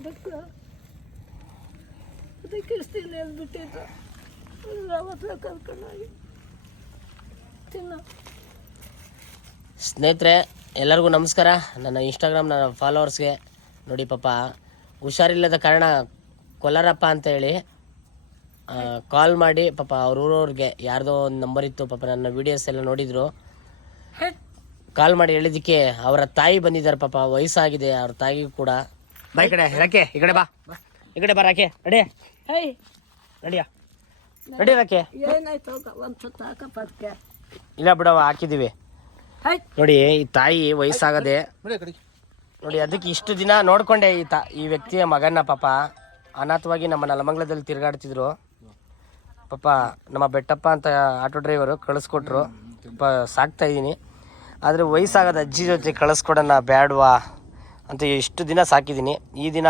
ಅದಕ್ಕೆ ಎಲ್ಲಿ ಕರ್ಕೊಂಡೋಗಿ ತಿನ್ನು. ಸ್ನೇಹಿತರೆ ಎಲ್ಲರಿಗೂ ನಮಸ್ಕಾರ. ನನ್ನ ಇನ್ಸ್ಟಾಗ್ರಾಮ್ ನನ್ನ ಫಾಲೋವರ್ಸ್ಗೆ ನೋಡಿ ಪಾಪ ಹುಷಾರಿಲ್ಲದ ಕಾರಣ ಕೊಲಾರಪ್ಪ ಅಂತ ಹೇಳಿ ಕಾಲ್ ಮಾಡಿ ಪಾಪ ಅವ್ರ ಊರವ್ರಿಗೆ ಯಾರ್ದೋ ಒಂದು ನಂಬರ್ ಇತ್ತು ಪಾಪ ನನ್ನ ವಿಡಿಯೋಸ್ ಎಲ್ಲ ನೋಡಿದ್ರು. ಕಾಲ್ ಮಾಡಿ ಹೇಳಿದ್ದಕ್ಕೆ ಅವರ ತಾಯಿ ಬಂದಿದ್ದಾರೆ ಪಾಪ ವಯಸ್ಸಾಗಿದೆ ಅವ್ರ ತಾಯಿಗೂ ಕೂಡ. ಬಾ ಈ ಕಡೆ ರಾಕೆ ಈ ಕಡೆ ಬಾ. ಈ ಕಡೆ ಬಾ ರಾಕೆ ರೆಡಿ ಹೈ. ರೆಡಿ ರಾಕೆ? ಏನಾಯ್ತು? ಒಂದು ಸುತ್ತ ಹಾಕಪ್ಪ ಅದಕ್ಕೆ. ಇಲ್ಲ ಬಿಡವ ಹಾಕಿದೀವಿ. ಹೈ. ನೋಡಿ ಈ ತಾಯಿ ವಯಸ್ಸಾಗದೆ. ನೋಡಿ ಅದಕ್ಕೆ ಇಷ್ಟು ದಿನ ನೋಡ್ಕೊಂಡೆ ಈ ತಾ ಈ ವ್ಯಕ್ತಿಯ ಮಗನ ಪಾಪ. ಅನಾಥವಾಗಿ ನಮ್ಮ ನಲಮಂಗ್ಲದಲ್ಲಿ ತಿರುಗಾಡ್ತಿದ್ರು. ಪಾಪ ನಮ್ಮ ಬೆಟ್ಟಪ್ಪ ಅಂತ ಆಟೋ ಡ್ರೈವರು ಕಳಿಸ್ಕೊಟ್ರು. ಪಾಪ ಸಾಕ್ತಾ ಇದ್ದೀನಿ. ಆದರೆ ವಯಸ್ಸಾಗದ ಅಜ್ಜಿ ಜೊತೆ ಕಳಿಸ್ಕೊಡೋಣ ಬ್ಯಾಡ್ವಾ? ಅಂತ ಇಷ್ಟು ದಿನ ಸಾಕಿದ್ದೀನಿ. ಈ ದಿನ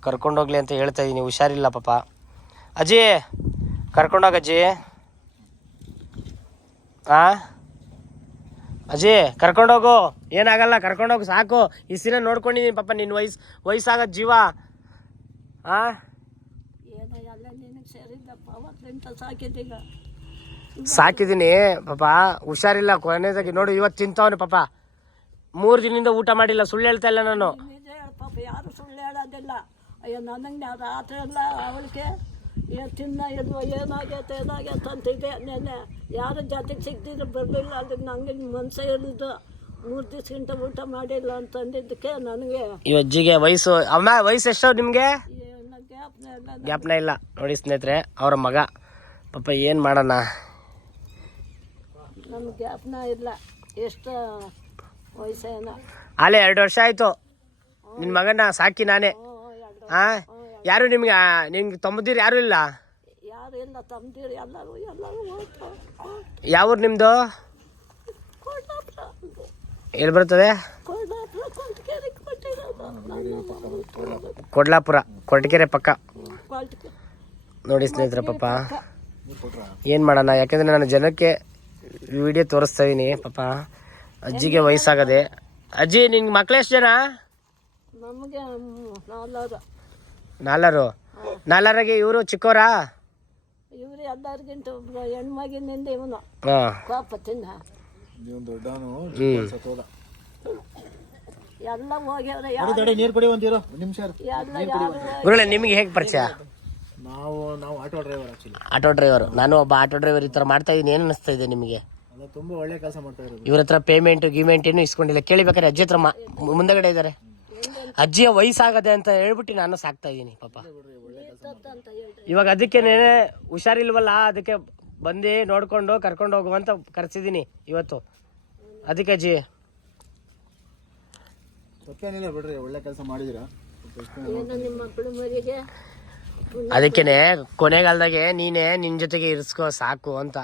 ಕರ್ಕೊಂಡೋಗ್ಲಿ ಅಂತ ಹೇಳ್ತಾ ಇದ್ದೀನಿ. ಹುಷಾರಿಲ್ಲ ಪಾಪ. ಅಜ್ಜಿ ಕರ್ಕೊಂಡೋಗ ಅಜ್ಜಿ ಹಾಂ ಅಜ್ಜಿ ಕರ್ಕೊಂಡೋಗು ಏನಾಗಲ್ಲ ಕರ್ಕೊಂಡೋಗು ಸಾಕು. ಈ ದಿನ ನೋಡ್ಕೊಂಡಿದ್ದೀನಿ ಪಾಪ ನಿನ್ನ ವಯಸ್ಸು ವಯಸ್ಸಾಗೋ ಜೀವ. ಆ? ಸಾಕಿದ್ದೀನಿ ಪಾಪ. ಹುಷಾರಿಲ್ಲ ಕೊನೆದಾಗಿ ನೋಡು ಇವತ್ತು ತಿಂತವನು ಪಾಪ. ಮೂರು ದಿನದಿಂದ ಊಟ ಮಾಡಿಲ್ಲ ಸುಳ್ಳು ಹೇಳ್ತಾ ಇಲ್ಲ ನಾನು. ಹೇಳೋದಿಲ್ಲ ಅಯ್ಯೋ ನನಗೆ ರಾತ್ರಿ ಎಲ್ಲ ಅವಳಿಗೆ ಏನು ತಿನ್ನ ಇದು ಏನಾಗೈತೆ ಏನಾಗೈತೆ ಅಂತಿದೆ ನೆನ್ನೆ. ಯಾರು ಜಾತಿಗೆ ಸಿಗ್ತಿದ್ರು ಬರಲಿಲ್ಲ ಅದಕ್ಕೆ ನನಗೆ ಮನಸ್ಸೇ ಇರೋದು. ಮೂರು ದಿವಸಕ್ಕಿಂತ ಊಟ ಮಾಡಿಲ್ಲ ಅಂತಂದಿದ್ದಕ್ಕೆ ನನಗೆ ಅಜ್ಜಿಗೆ ವಯಸ್ಸು ಅಮ್ಮ ವಯಸ್ಸು ಎಷ್ಟು ನಿಮಗೆ? ಜ್ಞಾಪನ ಇಲ್ಲ ನೋಡಿ ಸ್ನೇಹಿತರೆ ಅವರ ಮಗ. ಪಾಪ ಏನು ಮಾಡೋಣ? ನಮ್ಗೆ ಜ್ಞಾಪನ ಇಲ್ಲ. ಎಷ್ಟು ವಯಸ್ಸೇನ? ಅಲ್ಲೇ ಎರಡು ವರ್ಷ ಆಯಿತು. ನಿನ್ನ ಮಗನ ಸಾಕಿ ನಾನೇ. ಆ ಯಾರು? ನಿಮ್ಗೆ ನಿಮ್ಗೆ ತಮ್ಮದಿರು ಯಾರು ಇಲ್ಲ? ಯಾರು ಇಲ್ಲ ತಮ್ಮದಿರು ಎಲ್ಲರೂ ಎಲ್ಲರೂ ಹೋಯ್ತು ಯಾವ ನಿಮ್ಮದು ಕೊಡ್ಲಾಪ್ರ ಎಲ್ಲಿ ಬರ್ತದೆ? ಕೊಡ್ಲಾಪ್ರ ಕೊರಟಗೆರೆ ಪಕ್ಕ. ನೋಡಿ ಸ್ನೇಹಿತರ ಪಾಪ. ಏನು ಮಾಡೋಣ? ಯಾಕಂದ್ರೆ ನಾನು ಜನಕ್ಕೆ ವಿಡಿಯೋ ತೋರಿಸ್ತಾ ಇದ್ದೀನಿ ಪಾಪ. ಅಜ್ಜಿಗೆ ವಯಸ್ಸಾಗದೆ. ಅಜ್ಜಿ ನಿನ್ಗೆ ಮಕ್ಳು ಎಷ್ಟು ಜನ? ನಮಗೆ ನಾಲ್ವರು. ನಾಲ್ವರು ನಾಲ್ವರಾಗೆ ಇವರು ಚಿಕ್ಕವರಾ ಇವ್ರು ಎಲ್ಲರಿಗಿಂತ ಹೆಣ್ಮಗಿನಿಂದ ಇವನು. ಹಾಂ. ತಿನ್ನ. ಹ್ಞೂ ಎಲ್ಲ ಹೋಗ್ಯವ್ರೆ ಯಾರು ನೀರು ಕುಡಿ ಒಂದಿರೋ ನಿಮಿಷ ಎಲ್ಲ ಯಾರು ಗುರುಳೆ ನಿಮಗೆ ಹೇಗೆ ಪರಿಚಯ? ನಾವು ನಾವು auto driver actually auto driver. ನಾನು ಒಬ್ಬ ಆಟೋ ಡ್ರೈವರ್ ಈ ಥರ ಮಾಡ್ತಾ ಇದ್ದೀನಿ. ಏನು ಅನಿಸ್ತಾ ಇದೆ ನಿಮಗೆ? ಅಲ್ಲ ತುಂಬಾ ಒಳ್ಳೆ ಕೆಲಸ ಮಾಡ್ತಾ ಇರೋದು. ಇವ್ರ ಹತ್ರ ಪೇಮೆಂಟ್ ಗಿಮೆಂಟ್ ಏನು ಇಸ್ಕೊಂಡಿಲ್ಲ. ಕೇಳಿಬೇಕಾದ್ರೆ ಅಜ್ಜಿ ಹತ್ರ ಮಾ ಮುಂದಗಡೆ ಇದ್ದಾರೆ. ಅಜ್ಜಿಯ ವಯಸ್ಸಾಗದೆ ಅಂತ ಹೇಳ್ಬಿಟ್ಟು ನಾನು ಸಾಕ್ತಾ ಇದ್ದೀನಿ ಪಾಪ. ಇವಾಗ ಅದಕ್ಕೇನೆ ಹುಷಾರಿಲ್ವಲ್ಲ ಅದಕ್ಕೆ ಬಂದು ನೋಡ್ಕೊಂಡು ಕರ್ಕೊಂಡು ಹೋಗುವಂತ ಕರ್ಸಿದ್ದೀನಿ ಇವತ್ತು. ಅದಕ್ಕೆ ಅಜ್ಜಿ. ತಪ್ಪೇನಿಲ್ಲ ಬಿಡ್ರಿ ಒಳ್ಳೆ ಕೆಲಸ ಮಾಡಿದಿರಾ ಅದಕ್ಕೇನೆ ಕೊನೆಗಾಲದಾಗೆ ನೀನೇ ನಿನ್ನ ಜೊತೆಗೆ ಇರಿಸ್ಕೋ ಸಾಕು ಅಂತ.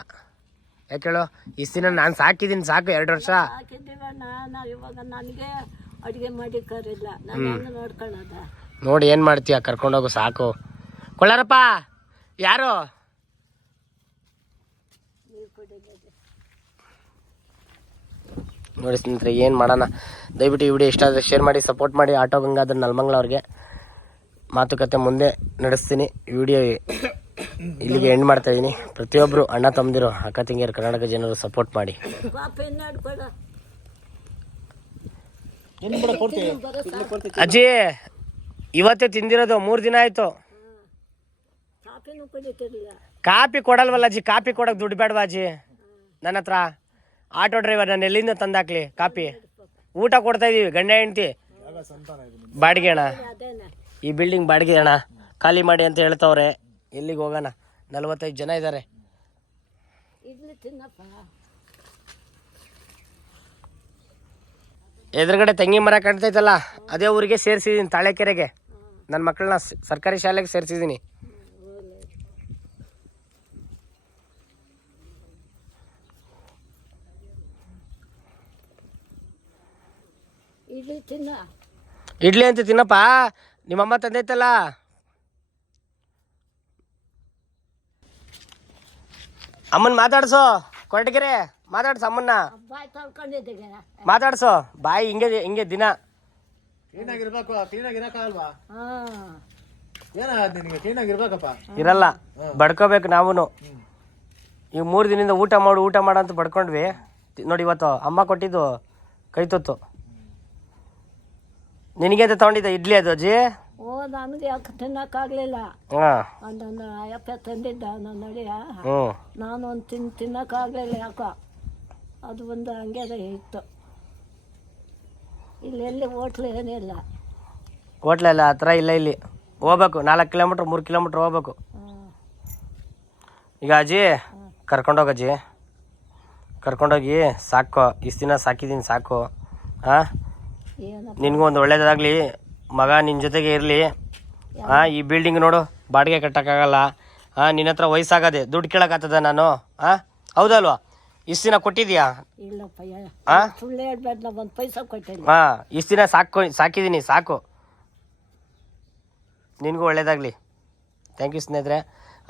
ಯಾಕೆ ಹೇಳು? ಇಷ್ಟು ದಿನ ನಾನು ಸಾಕಿದ್ದೀನಿ ಸಾಕು ಎರಡು ವರ್ಷ. ಅಡುಗೆ ಮಾಡಿ ಕರಿಲ್ಲ ನಾನು ಹೆಂಗೆ ನೋಡಿ ಏನು ಮಾಡ್ತೀಯ? ಕರ್ಕೊಂಡೋಗು ಸಾಕು. ಕೊಳ್ಳಾರಪ್ಪ ಯಾರು? ನೋಡಿ ಸ್ನೇಹಿತರೆ ಏನು ಮಾಡೋಣ? ದಯವಿಟ್ಟು ಈ ವಿಡಿಯೋ ಇಷ್ಟ ಆದರೆ ಶೇರ್ ಮಾಡಿ ಸಪೋರ್ಟ್ ಮಾಡಿ. ಆಟೋ ಗಂಗಾಧರ್ ನಲ್ಮಂಗ್ಲ ಅವ್ರಿಗೆ ಮಾತುಕತೆ ಮುಂದೆ ನಡೆಸ್ತೀನಿ. ವಿಡಿಯೋ ಇಲ್ಲಿಗೆ ಎಂಡ್ ಮಾಡ್ತಾ ಇದ್ದೀನಿ ಪ್ರತಿಯೊಬ್ಬರು ಅಣ್ಣ ತಮ್ಮದಿರು ಅಕ್ಕ ತಂಗಿಯರು ಕರ್ನಾಟಕ ಜನರು ಸಪೋರ್ಟ್ ಮಾಡಿ ಪಾಪ ಎನ್ನಾಡ್ಬೇಡ ಏನು ಬಿಡ ಕೊಡ್ತೀವಿ ಅಜ್ಜಿ ಇವತ್ತೇ ತಿಂದಿರೋದು ಮೂರು ದಿನ ಆಯ್ತು. ಕಾಪಿ ಕೊಡಲ್ವಲ್ಲ ಅಜ್ಜಿ ಕಾಪಿ ಕೊಡಕ್ ದುಡ್ಡು ಬೇಡವಾ ಅಜ್ಜಿ? ನನ್ನ ಹತ್ರ ಆಟೋ ಡ್ರೈವರ್ ನಾನು ಎಲ್ಲಿಂದ ತಂದಾಕ್ಲಿ ಕಾಪಿ ಊಟ ಕೊಡ್ತಾ ಇದೀವಿ ಗಂಡ ಹೆಂಡತಿ. ಬಾಡಿಗೆ ಅಣ್ಣ. ಈ ಬಿಲ್ಡಿಂಗ್ ಬಾಡಿಗೆ ಅಣ್ಣ. ಖಾಲಿ ಮಾಡಿ ಅಂತ ಹೇಳ್ತವ್ರೆ. ಎಲ್ಲಿಗೆ ಹೋಗೋಣ? ನಲ್ವತ್ತೈದು ಜನ ಇದ್ದಾರೆ ಇಡ್ಲಿ ತಿನ್ನಪ್ಪ ಎದುರುಗಡೆ ತಂಗಿ ಮರ ಕಾಣ್ತೈತಲ್ಲ ಅದೇ ಊರಿಗೆ ಸೇರಿಸಿದ್ದೀನಿ ತಾಳೆಕೆರೆಗೆ. ನನ್ನ ಮಕ್ಕಳನ್ನ ಸರ್ಕಾರಿ ಶಾಲೆಗೆ ಸೇರಿಸಿದ್ದೀನಿ ಇಡ್ಲಿ ತಿನ್ನ. ಇಡ್ಲಿ ಅಂತ ತಿನ್ನಪ್ಪ. ನಿಮ್ಮಮ್ಮ ತಂದೈತಲ್ಲ. ಅಮ್ಮನ್ ಮಾತಾಡ್ಸೋ ಕೊರಟಗೆರೆ. ಮಾತಾಡ್ಸು ಅಮ್ಮನ್ನ. ಮಾತಾಡ್ಸೋ. ಬಾಯಿ ಹಿಂಗೆ ಹಿಂಗೆ ದಿನ. ನಿನಗೆ? ಇರಲ್ಲ. ಬಡ್ಕೋಬೇಕು ನಾವು ಈಗ ಮೂರು ದಿನದಿಂದ ಊಟ ಮಾಡು ಊಟ ಮಾಡು ಅಂತ ಬಡ್ಕೊಂಡ್ವಿ. ನೋಡಿ ಇವತ್ತು ಅಮ್ಮ ಕೊಟ್ಟಿದ್ದು ಕೈ ತೊತ್ತು. ನಿನಗೆ ಅಂತ ತಗೊಂಡಿದ್ದ? ಇಡ್ಲಿ ಅದು ಅಜ್ಜಿ? ಓ ನನಗೆ ಯಾಕೆ ತಿನ್ನಕ್ಕಾಗಲಿಲ್ಲ. ಹಾಂ. ನನ್ನ ಅಯ್ಯಪ್ಪ ತಂದಿದ್ದ ನನ್ನ ನಡಿಯ ಹ್ಞೂ ನಾನು ಒಂದು ತಿನ್ ತಿನ್ನಕ್ಕಾಗಲಿಲ್ಲ ಯಾಕೋ. ಅದು ಒಂದು ಹಂಗೆ ಅದೇ ಇತ್ತು. ಇಲ್ಲಿ ಎಲ್ಲಿ ಹೋಟ್ಲು ಏನಿಲ್ಲ ಹೋಟ್ಲೆಲ್ಲ ಆ ಥರ ಇಲ್ಲ ಇಲ್ಲಿ. ಹೋಗ್ಬೇಕು ನಾಲ್ಕು ಕಿಲೋಮೀಟ್ರ್ ಮೂರು ಕಿಲೋಮೀಟ್ರ್ ಹೋಗ್ಬೇಕು. ಈಗ ಅಜ್ಜಿ ಕರ್ಕೊಂಡೋಗಿ ಅಜ್ಜಿ. ಕರ್ಕೊಂಡೋಗಿ ಸಾಕು ಇಷ್ಟು ದಿನ ಸಾಕಿದ್ದೀನಿ ಸಾಕು. ಹಾಂ? ನಿನಗೂ ಒಂದು ಒಳ್ಳೇದಾಗಲಿ ಮಗ ನಿನ್ನ ಜೊತೆಗೆ ಇರಲಿ. ಹಾಂ ಈ ಬಿಲ್ಡಿಂಗ್ ನೋಡು ಬಾಡಿಗೆ ಕಟ್ಟೋಕ್ಕಾಗಲ್ಲ. ಹಾಂ ನಿನ್ನ ಹತ್ರ ವಯಸ್ಸಾಗದೆ ದುಡ್ಡು ಕೇಳೋಕ್ಕಾಗ್ತದ ನಾನು? ಹಾಂ? ಹೌದಲ್ವಾ? ಇಷ್ಟು ದಿನ ಕೊಟ್ಟಿದ್ಯಾ? ಇಲ್ಲಪ್ಪ ಆ? ಸುಳ್ಳು ಹೇಳ್ಬೇಡ ನಾ ಒಂದು ಪೈಸಾ ಕೊಟ್ಟಿಲ್ಲ ಹಾ ಇಷ್ಟು ದಿನ ಸಾಕು ಸಾಕಿದ್ದೀನಿ ಸಾಕು. ನಿನಗೂ ಒಳ್ಳೇದಾಗಲಿ. ಥ್ಯಾಂಕ್ ಯು ಸ್ನೇಹಿತರೆ.